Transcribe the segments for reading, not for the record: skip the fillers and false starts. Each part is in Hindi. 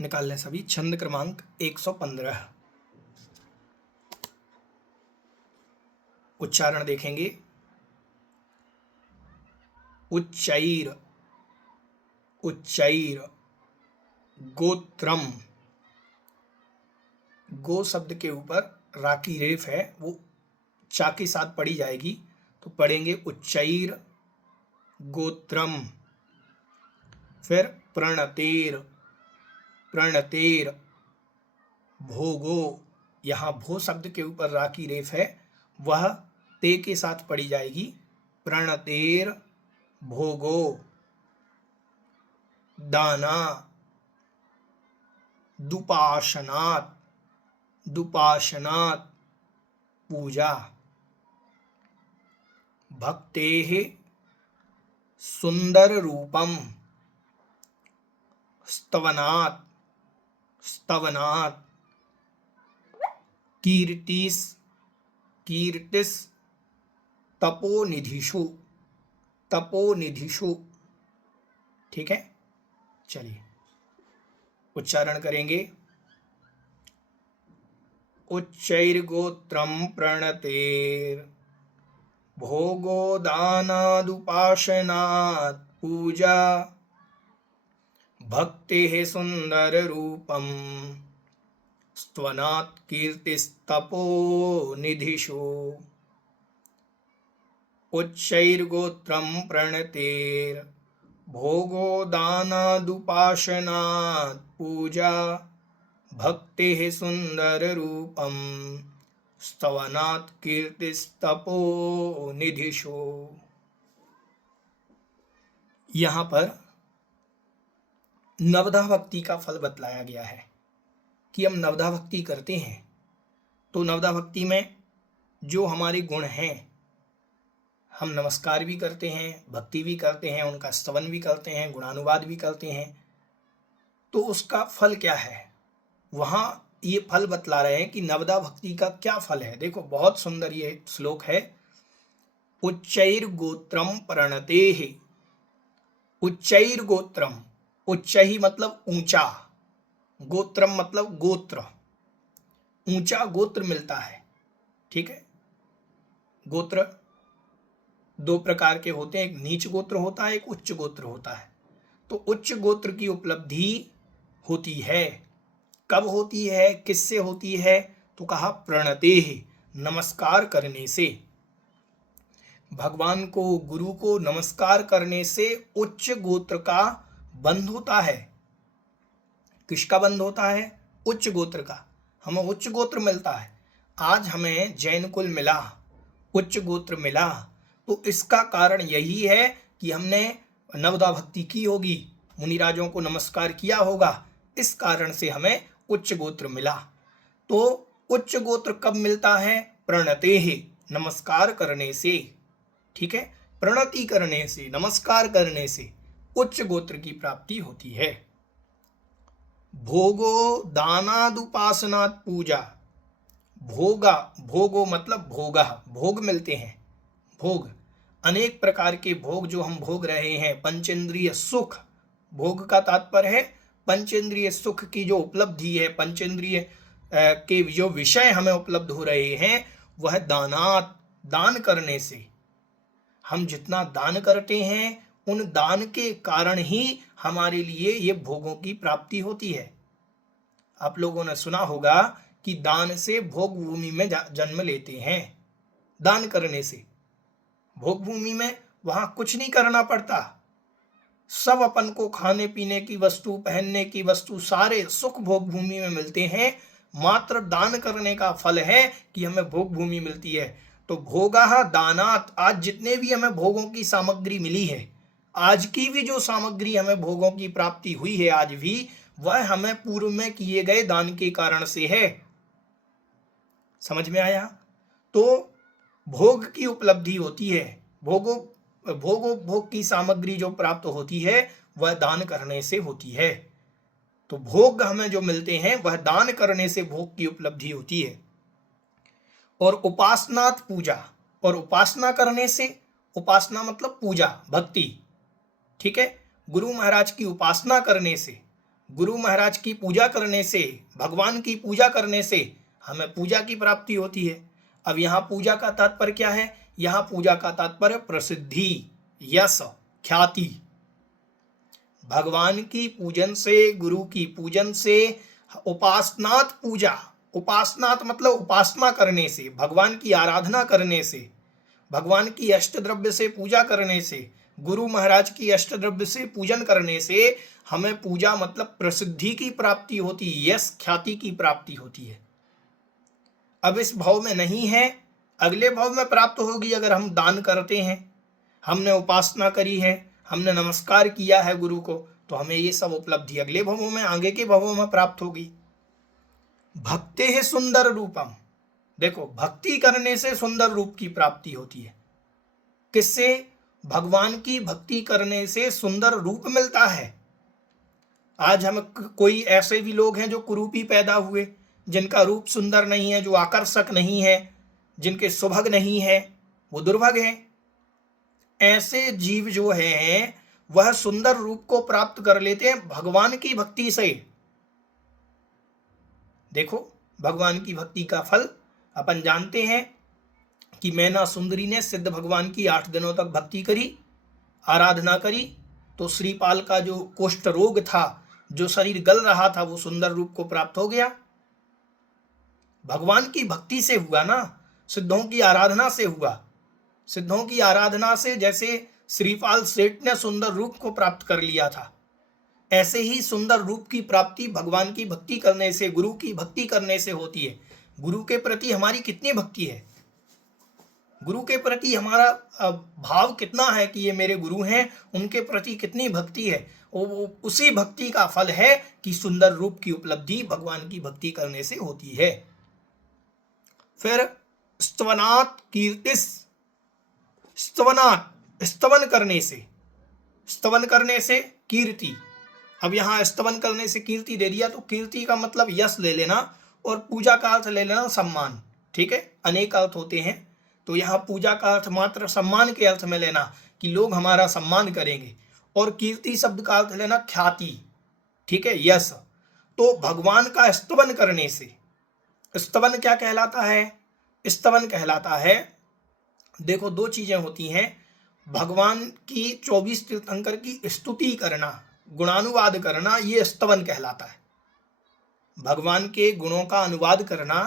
निकाल लें सभी। छंद क्रमांक 115। उच्चारण देखेंगे। उच्चैर, उच्चैर, गोत्रम। गो शब्द के ऊपर रा की रेफ है, वो चा के साथ पढ़ी जाएगी, तो पढ़ेंगे उच्चैर गोत्रम। फिर प्रणतेर, प्रणतेर भोगो। यहाँ भो शब्द के ऊपर रा की रेफ है, वह ते के साथ पढ़ी जाएगी। प्रणतेर भोगो। दाना, दुपासनात्, दुपासनात् पूजा। भक्तेः सुंदर रूपम, स्तवनात्, स्तवनात्। कीर्तिस, कीर्तिस तपोनिधिषु, तपोनिधिषु। ठीक है, चलिए उच्चारण करेंगे। उच्चैर्गोत्रम प्रणतेर भोगो दानादुपासनात् पूजा। भक्तेः सुंदर रूपम स्तवनात् कीर्तिस्तपो निधिषु। उच्चैर्गोत्रम प्रणतेर भोगो दानादुपासनात् पूजा। भक्तेः सुंदर रूपम स्तवनात् कीर्तिस्तपो निधिषु। यहाँ पर नवधा भक्ति का फल बतलाया गया है कि हम नवधा भक्ति करते हैं तो नवधा भक्ति में जो हमारे गुण हैं, हम नमस्कार भी करते हैं, भक्ति भी करते हैं, उनका स्तवन भी करते हैं, गुणानुवाद भी करते हैं, तो उसका फल क्या है, वहाँ ये फल बतला रहे हैं कि नवधा भक्ति का क्या फल है। देखो बहुत सुंदर ये श्लोक है। उच्चैर गोत्रम प्रणतेः। उच्चैर गोत्रम, उच्च ही मतलब ऊंचा, गोत्रम मतलब गोत्र, ऊंचा गोत्र मिलता है। ठीक है, गोत्र दो प्रकार के होते हैं, एक नीच गोत्र होता है, एक उच्च गोत्र होता है। तो उच्च गोत्र की उपलब्धि होती है। कब होती है, किससे होती है, तो कहा प्रणतेः, नमस्कार करने से। भगवान को, गुरु को नमस्कार करने से उच्च गोत्र का बंध होता है। किसका बंध होता है, उच्च गोत्र का। हमें उच्च गोत्र मिलता है। आज हमें जैन कुल मिला, उच्च गोत्र मिला, तो इसका कारण यही है कि हमने नवधा भक्ति की होगी, मुनिराजों को नमस्कार किया होगा, इस कारण से हमें उच्च गोत्र मिला। तो उच्च गोत्र कब मिलता है, प्रणतेः, नमस्कार करने से। ठीक है, प्रणति करने से, नमस्कार करने से उच्च गोत्र की प्राप्ति होती है। भोगो दानादुपासनात् पूजा। भोगा, भोगो मतलब भोगा, भोग मिलते हैं। भोग, अनेक प्रकार के भोग जो हम भोग रहे हैं, पंचेंद्रिय सुख, भोग का तात्पर्य है पंचेंद्रिय सुख की जो उपलब्धि है, पंचेंद्रिय के जो विषय हमें उपलब्ध हो रहे हैं, वह दानात, दान करने से। हम जितना दान करते हैं, उन दान के कारण ही हमारे लिए ये भोगों की प्राप्ति होती है। आप लोगों ने सुना होगा कि दान से भोग भूमि में जन्म लेते हैं। दान करने से भोग भूमि में वहां कुछ नहीं करना पड़ता, सब अपन को खाने पीने की वस्तु, पहनने की वस्तु, सारे सुख भोग भूमि में मिलते हैं। मात्र दान करने का फल है कि हमें भोग भूमि मिलती है। तो भोगाः दानात्, आज जितने भी हमें भोगों की सामग्री मिली है, आज की भी जो सामग्री हमें भोगों की प्राप्ति हुई है आज भी, वह हमें पूर्व में किए गए दान के कारण से है। समझ में आया? तो भोग की उपलब्धि होती है, भोग की सामग्री जो प्राप्त होती है वह दान करने से होती है। तो भोग हमें जो मिलते हैं वह दान करने से भोग की उपलब्धि होती है। और उपासनात् पूजा, और उपासना करने से, उपासना मतलब पूजा, भक्ति। ठीक है, गुरु महाराज की उपासना करने से, गुरु महाराज की पूजा करने से, भगवान की पूजा करने से हमें पूजा की प्राप्ति होती है। अब यहाँ पूजा का तात्पर्य क्या है? यहाँ पूजा का तात्पर्य प्रसिद्धि, यश, ख्याति। भगवान की पूजन से, गुरु की पूजन से, उपासनात् पूजा, उपासनात् मतलब उपासना करने से, भगवान की आराधना करने से, भगवान की अष्टद्रव्य से पूजा करने से, गुरु महाराज की अष्टद्रव्य से पूजन करने से हमें पूजा मतलब प्रसिद्धि की प्राप्ति होती है, यश, ख्याति की प्राप्ति होती है। अब इस भाव में नहीं है, अगले भाव में प्राप्त होगी। अगर हम दान करते हैं, हमने उपासना करी है, हमने नमस्कार किया है गुरु को, तो हमें ये सब उपलब्धि अगले भावों में, आगे के भावों में प्राप्त होगी। भक्ते है सुंदर रूपम, देखो भक्ति करने से सुंदर रूप की प्राप्ति होती है। किससे? भगवान की भक्ति करने से सुंदर रूप मिलता है। आज हम कोई ऐसे भी लोग हैं जो कुरूपी पैदा हुए, जिनका रूप सुंदर नहीं है, जो आकर्षक नहीं है, जिनके सुभग नहीं है, वो दुर्भग हैं। ऐसे जीव जो हैं वह सुंदर रूप को प्राप्त कर लेते हैं भगवान की भक्ति से। देखो भगवान की भक्ति का फल अपन जानते हैं कि मैना सुंदरी ने सिद्ध भगवान की 8 दिनों तक भक्ति करी, आराधना करी, तो श्रीपाल का जो कुष्ठ रोग था, जो शरीर गल रहा था, वो सुंदर रूप को प्राप्त हो गया। भगवान की भक्ति से हुआ ना, सिद्धों की आराधना से हुआ। सिद्धों की आराधना से जैसे श्रीपाल सेठ ने सुंदर रूप को प्राप्त कर लिया था, ऐसे ही सुंदर रूप की प्राप्ति भगवान की भक्ति करने से, गुरु की भक्ति करने से होती है। गुरु के प्रति हमारी कितनी भक्ति है, गुरु के प्रति हमारा भाव कितना है कि ये मेरे गुरु हैं, उनके प्रति कितनी भक्ति है, उसी भक्ति का फल है कि सुंदर रूप की उपलब्धि भगवान की भक्ति करने से होती है। फिर स्तवनात् कीर्तिस, स्तवनात् स्तवन करने से, स्तवन करने से कीर्ति। अब यहाँ स्तवन करने से कीर्ति दे दिया, तो कीर्ति का मतलब यश ले लेना और पूजा का अर्थ ले लेना सम्मान। ठीक है, अनेक अर्थ होते हैं, तो यहाँ पूजा का अर्थ मात्र सम्मान के अर्थ में लेना कि लोग हमारा सम्मान करेंगे, और कीर्ति शब्द का अर्थ लेना ख्याति। ठीक है, यश। तो भगवान का स्तवन करने से, स्तवन क्या कहलाता है? स्तवन कहलाता है, देखो 2 चीजें होती हैं। भगवान की 24 तीर्थंकर की स्तुति करना, गुणानुवाद करना, ये स्तवन कहलाता है। भगवान के गुणों का अनुवाद करना,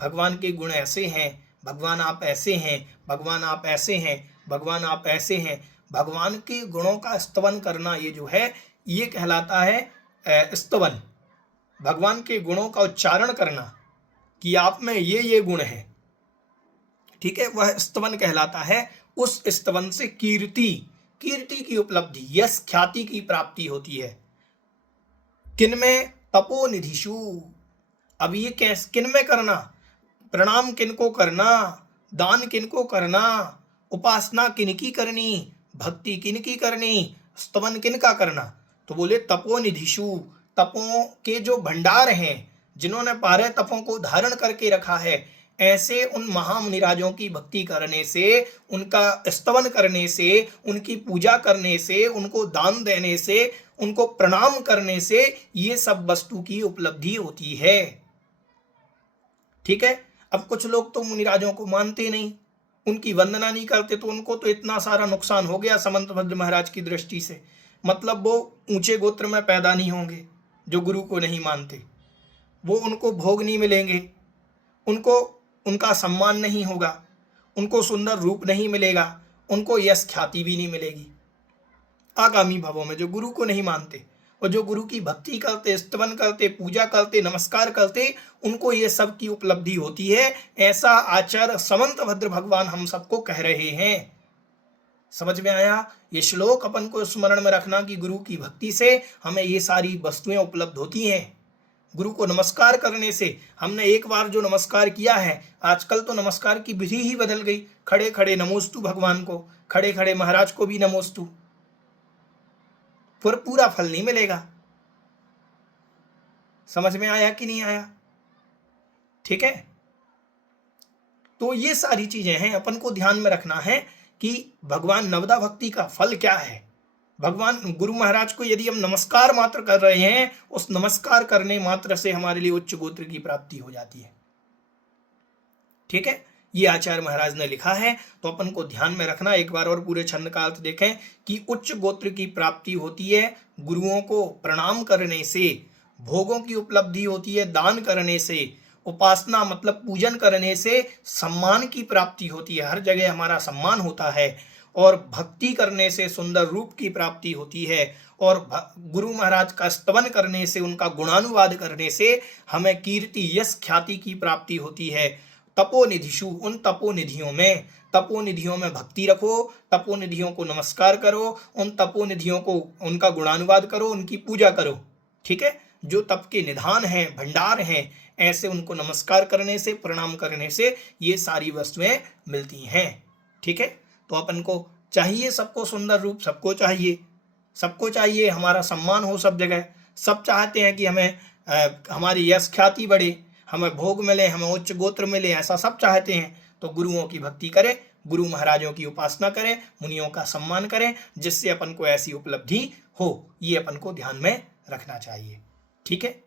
भगवान के गुण ऐसे हैं, भगवान आप ऐसे हैं, भगवान आप ऐसे हैं, भगवान आप ऐसे हैं, भगवान के गुणों का स्तवन करना, ये जो है ये कहलाता है स्तवन। भगवान के गुणों का उच्चारण करना कि आप में ये गुण है, ठीक है, वह स्तवन कहलाता है। उस स्तवन से कीर्ति, कीर्ति की उपलब्धि, यश, ख्याति की प्राप्ति होती है। किनमें? तपोनिधिषु। अब ये कैसे, किनमें करना? प्रणाम किनको करना, दान किनको करना, उपासना किनकी करनी, भक्ति किनकी करनी, स्तवन किनका करना? तो बोले तपोनिधिषु, तपों के जो भंडार हैं, जिन्होंने 12 तपों को धारण करके रखा है, ऐसे उन महामुनिराजों की भक्ति करने से, उनका स्तवन करने से, उनकी पूजा करने से, उनको दान देने से, उनको प्रणाम करने से ये सब वस्तु की उपलब्धि होती है। ठीक है। अब कुछ लोग तो मुनिराजों को मानते नहीं, उनकी वंदना नहीं करते, तो उनको तो इतना सारा नुकसान हो गया समंतभद्र महाराज की दृष्टि से। मतलब वो ऊंचे गोत्र में पैदा नहीं होंगे जो गुरु को नहीं मानते, वो उनको भोग नहीं मिलेंगे, उनको उनका सम्मान नहीं होगा, उनको सुंदर रूप नहीं मिलेगा, उनको यश ख्याति भी नहीं मिलेगी आगामी भवों में, जो गुरु को नहीं मानते और जो गुरु की भक्ति करते, स्तवन करते, पूजा करते, नमस्कार करते, उनको ये सब की उपलब्धि होती है। ऐसा आचार्य समंतभद्र भगवान हम सबको कह रहे हैं। समझ में आया? ये श्लोक अपन को स्मरण में रखना कि गुरु की भक्ति से हमें ये सारी वस्तुएं उपलब्ध होती हैं। गुरु को नमस्कार करने से, हमने एक बार जो नमस्कार किया है, आजकल तो नमस्कार की विधि ही बदल गई, खड़े खड़े नमोस्तु भगवान को, खड़े खड़े महाराज को भी नमोस्तु, पर पूरा फल नहीं मिलेगा। समझ में आया कि नहीं आया? ठीक है, तो ये सारी चीजें हैं, अपन को ध्यान में रखना है कि भगवान नवदा भक्ति का फल क्या है। भगवान गुरु महाराज को यदि हम नमस्कार मात्र कर रहे हैं, उस नमस्कार करने मात्र से हमारे लिए उच्च गोत्र की प्राप्ति हो जाती है। ठीक है, ये आचार्य महाराज ने लिखा है, तो अपन को ध्यान में रखना। एक बार और पूरे छंद का अर्थ देखें कि उच्च गोत्र की प्राप्ति होती है गुरुओं को प्रणाम करने से, भोगों की उपलब्धि होती है दान करने से, उपासना मतलब पूजन करने से सम्मान की प्राप्ति होती है, हर जगह हमारा सम्मान होता है, और भक्ति करने से सुंदर रूप की प्राप्ति होती है, और गुरु महाराज का स्तवन करने से, उनका गुणानुवाद करने से हमें कीर्ति यश ख्याति की प्राप्ति होती है। तपोनिधिषु, उन तपोनिधियों में भक्ति रखो, तपोनिधियों को नमस्कार करो, उन तपोनिधियों को उनका गुणानुवाद करो, उनकी पूजा करो। ठीक है, जो तप के निधान हैं, भंडार हैं, ऐसे उनको नमस्कार करने से, प्रणाम करने से ये सारी वस्तुएं मिलती हैं। ठीक है, तो अपन को चाहिए सबको सुंदर रूप, सबको चाहिए हमारा सम्मान हो सब जगह, सब चाहते हैं कि हमें हमारी यश ख्याति बढ़े, हमें भोग मिले, हमें उच्च गोत्र मिले, ऐसा सब चाहते हैं। तो गुरुओं की भक्ति करें, गुरु महाराजों की उपासना करें, मुनियों का सम्मान करें, जिससे अपन को ऐसी उपलब्धि हो, ये अपन को ध्यान में रखना चाहिए। ठीक है।